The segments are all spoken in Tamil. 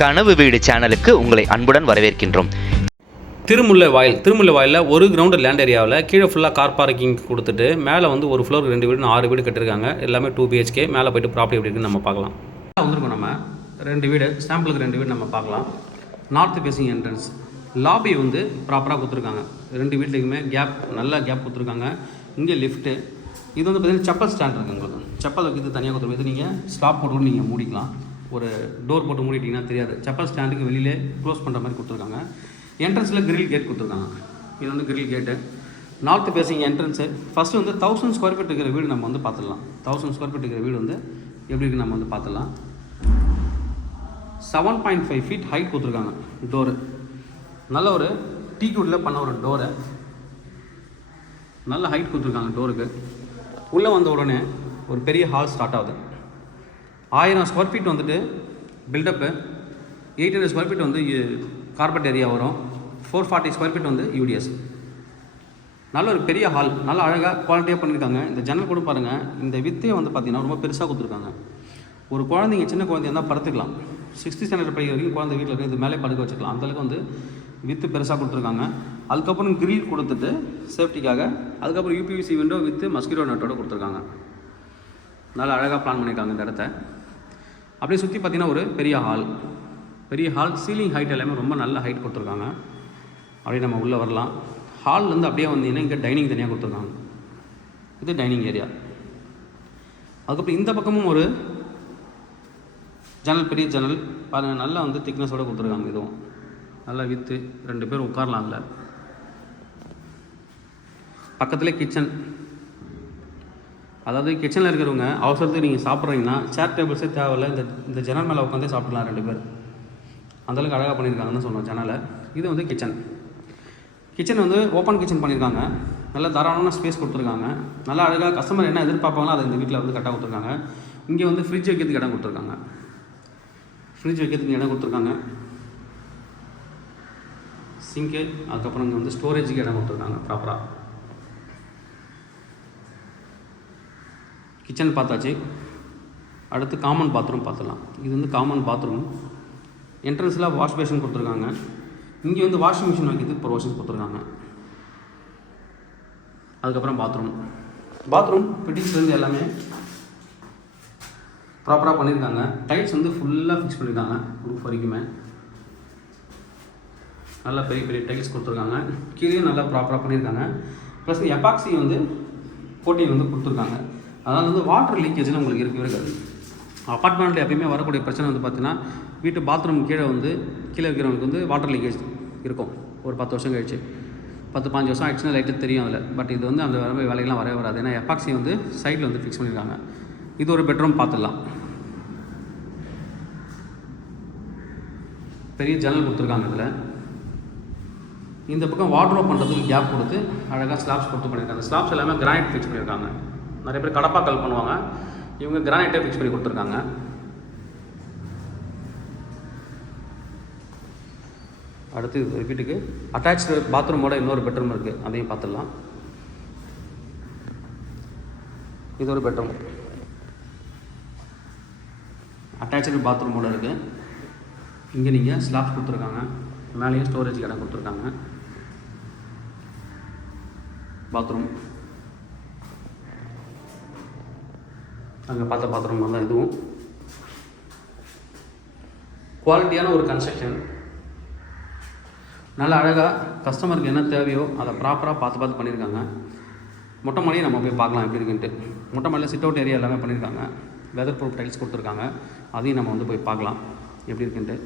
கனவு வீடு சேனலுக்கு உங்களை அன்புடன் வரவேற்கின்றோம். திருமுல்லை வாயிலில் ஒரு கிரவுண்டு லேண்ட் ஏரியாவில் கீழே ஃபுல்லாக கார் பார்க்கிங் கொடுத்துட்டு மேலே வந்து ஒரு ஃப்ளோருக்கு 2 வீடு 6 வீடு கட்டிருக்காங்க. எல்லாமே 2 BHK. மேலே போய்ட்டு ப்ராப்பர்ட்டி எப்படி இருக்குன்னு நம்ம பார்க்கலாம். வந்திருக்கோம் நம்ம 2 வீடு சாம்பிளுக்கு 2 வீடு நம்ம பார்க்கலாம். நார்த் ஃபேசிங் என்ட்ரன்ஸ் லாபி வந்து ப்ராப்பராக கொடுத்துருக்காங்க. 2 வீட்டுக்குமே நல்ல கேப் கொடுத்துருக்காங்க. இங்கே லிஃப்ட்டு. இது வந்து பார்த்தீங்கன்னா செப்பல் ஸ்டாண்ட் இருக்குது. உங்களுக்கு செப்பல் வைக்கிறது தனியாக கொடுத்துருக்கு. இது நீங்கள் ஸ்லாப் போட்டு நீங்கள் மூடிக்கலாம். ஒரு டோர் போட்டு மூடிட்டிங்கன்னா தெரியாது. செப்பல் ஸ்டாண்டுக்கு வெளியிலே க்ளோஸ் பண்ணுற மாதிரி கொடுத்துருக்காங்க. என்ட்ரன்ஸில் கிரில் கேட் கொடுத்துருக்காங்க. இது வந்து கிரில் கேட்டு. North facing entrance. ஃபஸ்ட்டு வந்து 1000 ஸ்கொயர் ஃபீட் இருக்கிற வீடு நம்ம வந்து பார்த்துடலாம். 1000 ஸ்கொயர் ஃபீட் இருக்கிற வீடு வந்து எப்படி இருக்குன்னு நம்ம வந்து பார்த்துடலாம். 7.5 ஃபீட் ஹைட் கொடுத்துருக்காங்க. டோரு நல்ல ஒரு டீக்குட்டில் பண்ண ஒரு டோரை நல்ல ஹைட் கொடுத்துருக்காங்க. டோருக்கு உள்ளே வந்த உடனே ஒரு பெரிய ஹால் ஸ்டார்ட் ஆகுது. 1000 ஸ்கொயர் ஃபீட் வந்துட்டு பில்டப்பு. 800 ஸ்கொயர் ஃபீட் வந்து கார்பெட் ஏரியா வரும். 440 ஸ்கொயர் ஃபீட் வந்து யூடிஎஸ். நல்ல ஒரு பெரிய ஹால், நல்லா அழகாக குவாலிட்டியாக பண்ணியிருக்காங்க. இந்த ஜன்னல் கூட பாருங்கள். இந்த வித்தே வந்து பார்த்திங்கன்னா ரொம்ப பெருசாக கொடுத்துருக்காங்க. ஒரு குழந்தைங்க சின்ன குழந்தைங்க இருந்தால் படுத்துக்கலாம். 6th ஸ்டாண்டர்ட் படிக்கிற வரைக்கும் குழந்தை வீட்டில் இருக்குது. இது மேலே படுக்க வச்சுக்கலாம். அந்தளவுக்கு வந்து வித்து பெருசாக கொடுத்துருக்காங்க. அதுக்கப்புறம் கிரில் கொடுத்துட்டு சேஃப்டிக்காக அதுக்கப்புறம் UPVC விண்டோ வித்து மஸ்கிட்டோ நட்டோட கொடுத்துருக்காங்க. நல்லா அழகாக பிளான் பண்ணியிருக்காங்க இந்த இடத்த. அப்படியே சுற்றி பார்த்திங்கன்னா ஒரு பெரிய ஹால் சீலிங் ஹைட் எல்லாமே ரொம்ப நல்ல ஹைட் கொடுத்துருக்காங்க. அப்படியே நம்ம உள்ளே வரலாம். ஹால்லேருந்து அப்படியே வந்தீங்கன்னா இங்கே டைனிங் தனியாக கொடுத்துருக்காங்க. இது டைனிங் ஏரியா. அதுக்கப்புறம் இந்த பக்கமும் ஒரு ஜன்னல், பெரிய ஜன்னல் பாருங்கள். நல்லா வந்து திக்னஸோடு கொடுத்துருக்காங்க. இதுவும் நல்லா வித்து 2 பேர் உட்காரலாம். இல்லை பக்கத்துலேயே கிச்சன். அதாவது கிச்சனில் இருக்கிறவங்க அவசரத்துக்கு நீங்கள் சாப்பிட்றீங்கன்னா சேர் டேபிள்ஸே தேவையில்லை. இந்த ஜன்னல் மேலே உட்காந்தே சாப்பிட்லாம் 2 பேர். அந்தளவுக்கு அழகாக பண்ணியிருக்காங்கன்னு சொன்னோம் ஜன்னலை. இது வந்து கிச்சன் வந்து ஓப்பன் கிச்சன் பண்ணியிருக்காங்க. நல்லா தாராளமான ஸ்பேஸ் கொடுத்துருக்காங்க. நல்லா அழகாக கஸ்டமர் என்ன எதிர்பார்ப்பாங்களோ அதை இந்த வீட்டில் வந்து கரெக்டாக கொடுத்துருக்காங்க. இங்கே வந்து ஃப்ரிட்ஜ் வைக்கிறதுக்கு இடம் கொடுத்துருக்காங்க. சிங்கு. அதுக்கப்புறம் இங்கே வந்து ஸ்டோரேஜுக்கு இடம் கொடுத்துருக்காங்க ப்ராப்பராக. கிச்சன் பார்த்தாச்சு. அடுத்து காமன் பாத்ரூம் பார்த்துடலாம். இது வந்து காமன் பாத்ரூம். என்ட்ரன்ஸில் வாஷ் பேஷன் கொடுத்துருக்காங்க. இங்கே வந்து வாஷிங் மிஷின் வைக்கிறதுக்கு ப்ரொவிஷன்ஸ் கொடுத்துருக்காங்க. அதுக்கப்புறம் பாத்ரூம் ஃபிட்டிங்ஸ்லேருந்து எல்லாமே ப்ராப்பராக பண்ணியிருக்காங்க. டைல்ஸ் வந்து ஃபுல்லாக ஃபிக்ஸ் பண்ணியிருக்காங்க. ரூஃப் வரைக்குமே நல்லா பெரிய டைல்ஸ் கொடுத்துருக்காங்க. கீழே நல்லா ப்ராப்பராக பண்ணியிருக்காங்க. ப்ளஸ் எபாக்சி வந்து கோட்டிங் வந்து கொடுத்துருக்காங்க. அதாவது வந்து வாட்டர் லீக்கேஜ்னு உங்களுக்கு இருக்கவே இருக்காது. அப்பார்ட்மெண்ட்டில் எப்பயுமே வரக்கூடிய பிரச்சனை வந்து பார்த்திங்கன்னா வீட்டு பாத்ரூம் கீழே இருக்கிறவங்களுக்கு வந்து வாட்டர் லீக்கேஜ் இருக்கும். ஒரு 10 வருஷம் கழிச்சு 10-15 வருஷம் ஆக்சுவலாக லைட்டு தெரியும் அதில். பட் இது வந்து அந்த வேலையெல்லாம் வரவே வராது. ஏன்னா எபாக்சி வந்து சைடில் வந்து ஃபிக்ஸ் பண்ணியிருக்காங்க. இது ஒரு பெட்ரூம் பார்த்துடலாம். பெரிய ஜன்னல் கொடுத்துருக்காங்க. இதில் இந்த பக்கம் வார்ட்ரோப் பண்ணுறதுக்கு கேப் கொடுத்து அழகாக ஸ்லாப்ஸ் கொடுத்து பண்ணியிருக்காங்க. ஸ்லாப்ஸ் எல்லாமே கிரானைட் ஃபிக்ஸ் பண்ணியிருக்காங்க. நிறைய பேர் கடப்பாக்கல் பண்ணுவாங்க. இவங்க கிரானைட்டே ஃபிக்ஸ் பண்ணி கொடுத்துருக்காங்க. அடுத்து வீட்டுக்கு அட்டாச்சு பாத்ரூமோட இன்னொரு பெட்ரூம் இருக்குது. அதையும் பார்த்துடலாம். இது ஒரு பெட்ரூம் அட்டாச்சு பாத்ரூமோடு இருக்குது. இங்கே நீங்கள் ஸ்லாப்ஸ் கொடுத்துருக்காங்க. மேலேயும் ஸ்டோரேஜ் இடம் கொடுத்துருக்காங்க. பாத்ரூம் அங்கே பார்த்த பாத்ரூம் தான். இதுவும் குவாலிட்டியான ஒரு கன்ஸ்ட்ரக்ஷன். நல்லா அழகாக கஸ்டமருக்கு என்ன தேவையோ அதை ப்ராப்பராக பார்த்து பண்ணியிருக்காங்க. மொட்டை மாடியை நம்ம போய் பார்க்கலாம் எப்படி இருக்குன்ட்டு. மொட்டை மாடியில் சிட் அவுட் ஏரியா எல்லாமே பண்ணியிருக்காங்க. வெதர் ப்ரூஃப் டைல்ஸ் கொடுத்துருக்காங்க. அதையும் நம்ம வந்து போய் பார்க்கலாம் எப்படி இருக்குன்ட்டு.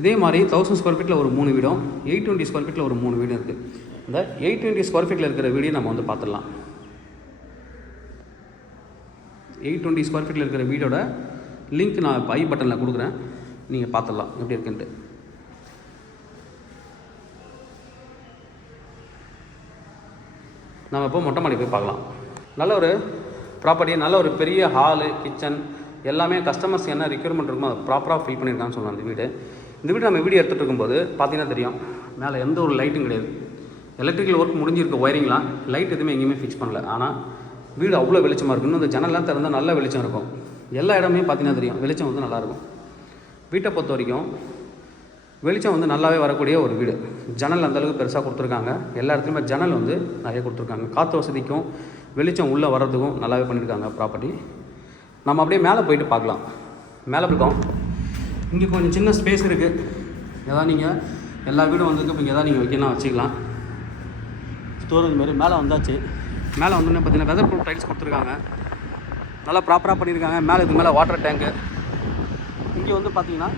இதே மாதிரி 1000 ஸ்கொயர் ஃபீட்டில் ஒரு 3 வீடும் 820 ஸ்கொயர் ஃபீட்டில் ஒரு 3 வீடும் இருக்குது. இந்த 820 ஸ்கொயர் ஃபீட்டில் இருக்கிற வீடையும் நம்ம வந்து பார்த்துடலாம். 820 ஸ்கொயர் ஃபீட்டில் இருக்கிற வீடோட லிங்க் நான் ஐ பட்டனில் கொடுக்குறேன். நீங்கள் பார்த்துடலாம் எப்படி இருக்குன்ட்டு. நம்ம இப்போ மொட்டை மாடி போய் பார்க்கலாம். நல்ல ஒரு ப்ராப்பர்ட்டி, நல்ல ஒரு பெரிய ஹாலு, கிச்சன் எல்லாமே கஸ்டமர்ஸ் என்ன ரெக்யூர்மெண்ட் இருக்குமோ அதை ப்ராப்பராக ஃபில் பண்ணியிருக்கான்னு சொல்லலாம். இந்த வீடு நம்ம வீடியோ எடுத்துகிட்டு இருக்கும்போது பார்த்தீங்கன்னா தெரியும், மேலே எந்த ஒரு லைட்டும் கிடையாது. எலக்ட்ரிக்கல் ஒர்க் முடிஞ்சிருக்க ஒயரிங்லாம் லைட் எதுவுமே எங்கேயுமே ஃபிக்ஸ் பண்ணல. ஆனால் வீடு அவ்வளோ வெளிச்சமாக இருக்கும். இன்னும் இந்த ஜன்னல்லாம் திறந்தால் நல்ல வெளிச்சம் இருக்கும். எல்லா இடமே பார்த்தீங்கன்னா தெரியும் வெளிச்சம் வந்து நல்லாயிருக்கும். வீட்டை பொறுத்த வரைக்கும் வெளிச்சம் வந்து நல்லாவே வரக்கூடிய ஒரு வீடு. ஜன்னல் அந்தளவுக்கு பெருசாக கொடுத்துருக்காங்க. எல்லா இடத்துலையுமே ஜன்னல் வந்து நிறைய கொடுத்துருக்காங்க. காற்று வசதிக்கும் வெளிச்சம் உள்ளே வர்றதுக்கும் நல்லாவே பண்ணியிருக்காங்க ப்ராப்பர்ட்டி. நம்ம அப்படியே மேலே போயிட்டு பார்க்கலாம். மேலே இருக்கோம். இங்கே கொஞ்சம் சின்ன ஸ்பேஸ் இருக்குது. ஏதாவது நீங்கள் எல்லா வீடும் வந்து இப்போ இங்கே எதாவது நீங்கள் வைக்கலாம் வச்சுக்கலாம். ஸ்டோரேஜ் மாரி மேலே வந்தாச்சு. மேலே வந்தோடனே பார்த்தீங்கன்னா வெதர் ப்ரூஃப் டைல்ஸ் கொடுத்துருக்காங்க. நல்லா ப்ராப்பராக பண்ணியிருக்காங்க. மேலே இதுக்கு மேலே வாட்டர் டேங்க்கு. இங்கே வந்து பார்த்தீங்கன்னா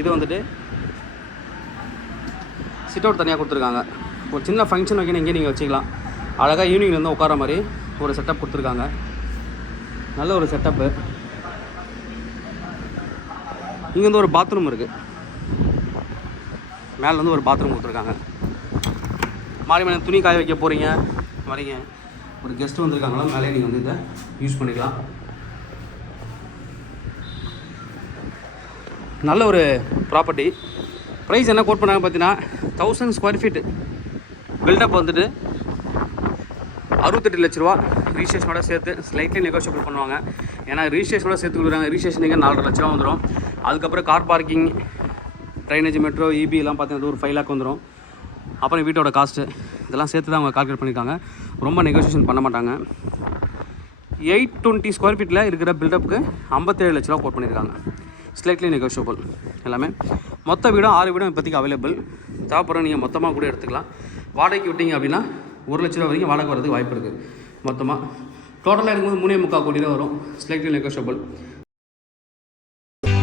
இது வந்துட்டு சிட் அவுட் தனியாக கொடுத்துருக்காங்க. ஒரு சின்ன ஃபங்க்ஷன் வைக்கணும் இங்கே நீங்கள் வச்சுக்கலாம். அழகாக ஈவினிங்கில் வந்து உட்கார மாதிரி ஒரு செட்டப் கொடுத்துருக்காங்க. நல்ல ஒரு செட்டப்பு. இங்கே வந்து ஒரு பாத்ரூம் இருக்குது. மேலே வந்து ஒரு பாத்ரூம் கொடுத்துருக்காங்க. மாறி மேலே துணி காய வைக்க போகிறீங்க வரீங்க, ஒரு கெஸ்ட் வந்திருக்காங்களோ மேலே நீங்கள் வந்து இதை யூஸ் பண்ணிக்கலாம். நல்ல ஒரு ப்ராப்பர்ட்டி. ப்ரைஸ் என்ன கோட் பண்ணாங்க பார்த்தீங்கன்னா 1000 ஸ்கொயர் ஃபீட்டு பில்டப் வந்துட்டு 68 லட்ச ரூபா. ரிஜிஸ்ட்ரேஷனோட சேர்த்து ஸ்லைட்லி நெகோஷியபிள் பண்ணுவாங்க. ஏன்னா ரிஜிஸ்ட்ரேஷனோட சேர்த்து கொடுக்குறாங்க. ரிஜிஸ்ட்ரேஷனுக்கு 4.5 லட்ச ரூபா வந்துடும். அதுக்கப்புறம் car parking, drainage, metro, EB எல்லாம் பார்த்தீங்கன்னா ஒரு 5 லேக் வந்துடும். அப்புறம் வீட்டோட காஸ்ட்டு இதெல்லாம் சேர்த்து தான் அவங்க கால்குலேட் பண்ணியிருக்காங்க. ரொம்ப நெகோசியேஷன் பண்ண மாட்டாங்க. 820 ஸ்கொயர் ஃபீட்டில் இருக்கிற பில்டப்புக்கு 57 லட்ச ரூபா கோட் பண்ணியிருக்காங்க. ஸ்லைட்லி நெகோஷியபிள் எல்லாமே. மொத்த வீடும் 6 வீடும் இப்போதைக்கு அவைலபிள். தேவைப்படுற நீங்கள் மொத்தமாக கூட எடுத்துக்கலாம். வாடகைக்கு விட்டீங்க அப்படின்னா 1 லட்ச ரூபா வரைக்கும் வாடகை வரதுக்கு வாய்ப்பு இருக்குது. மொத்தமாக டோட்டலாக இருக்கும்போது 3.25 கோடி ரூபா வரும். Slightly negotiable.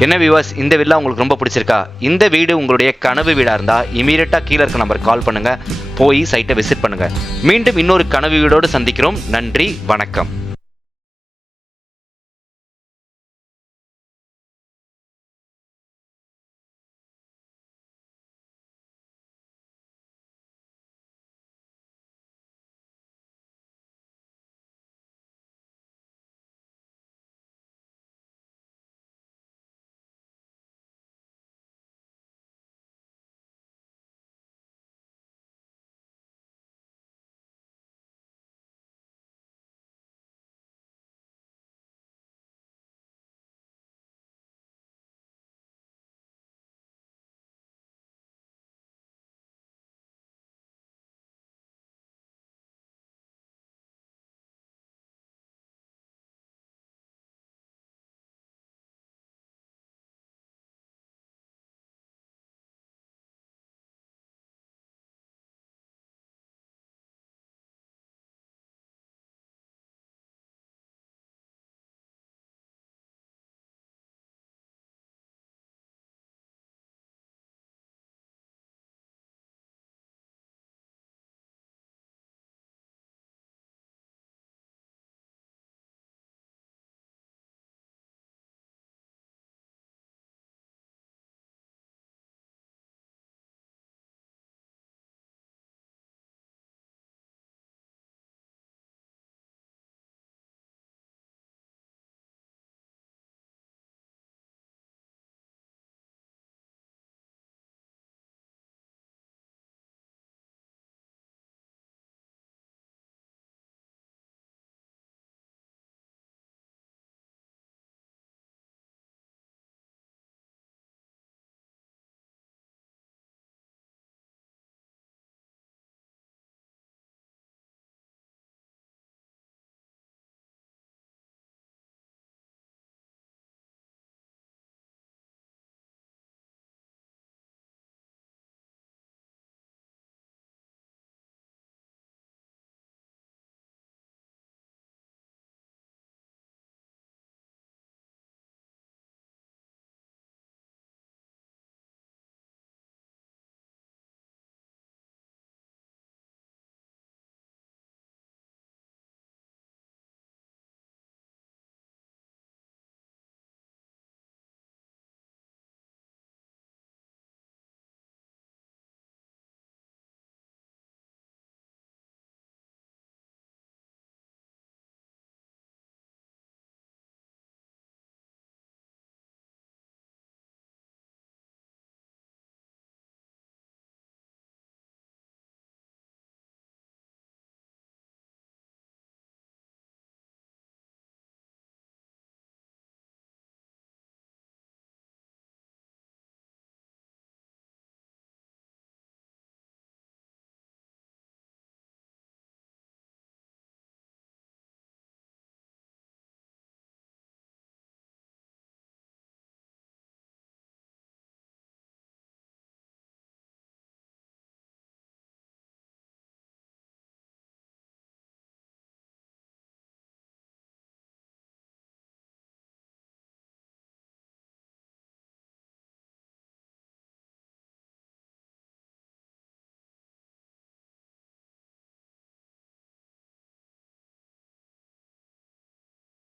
என்ன வியூவர்ஸ், இந்த வீடியோ உங்களுக்கு ரொம்ப பிடிச்சிருக்கா? இந்த வீடு உங்களுடைய கனவு வீடாக இருந்தால் இமீடியட்டாக கீழே இருக்க நம்பருக்கு கால் பண்ணுங்கள். போய் சைட்டை விசிட் பண்ணுங்கள். மீண்டும் இன்னொரு கனவு வீடோடு சந்திக்கிறோம். நன்றி, வணக்கம்.